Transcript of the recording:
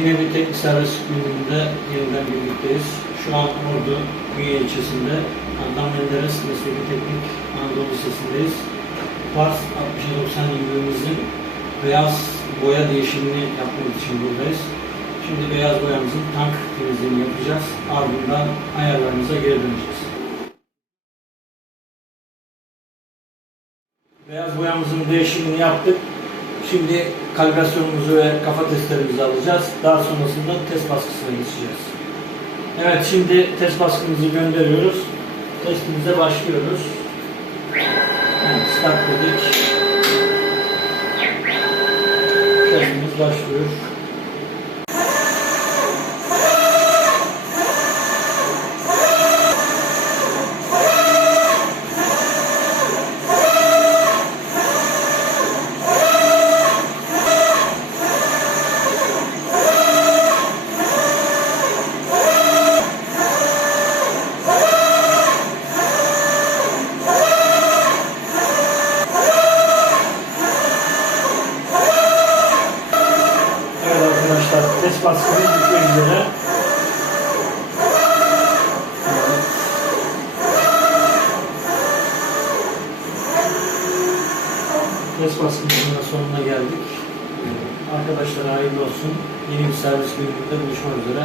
Yine bir teknik servis gününde yeniden birlikteyiz. Şu an Ordu Ünye ilçesinde Adnan Menderes Mesleki Teknik Anadolu Lisesi'ndeyiz. Pars 60-90 yılımızın beyaz boya değişimini yapmak için buradayız. Şimdi beyaz boyamızın tank temizliğini yapacağız. Ardından ayarlarımıza geri döneceğiz. Beyaz boyamızın değişimini yaptık. Şimdi kalibrasyonumuzu ve kafa testlerimizi alacağız. Daha sonrasında test baskısına geçeceğiz. Evet şimdi test baskımızı gönderiyoruz. Testimize başlıyoruz. Evet, start dedik. Testimiz başlıyor. Evet arkadaşlar test baskımız bitmek üzere. Da sonuna geldik. Arkadaşlar hayırlı olsun. Yeni bir servis gününde buluşmak üzere.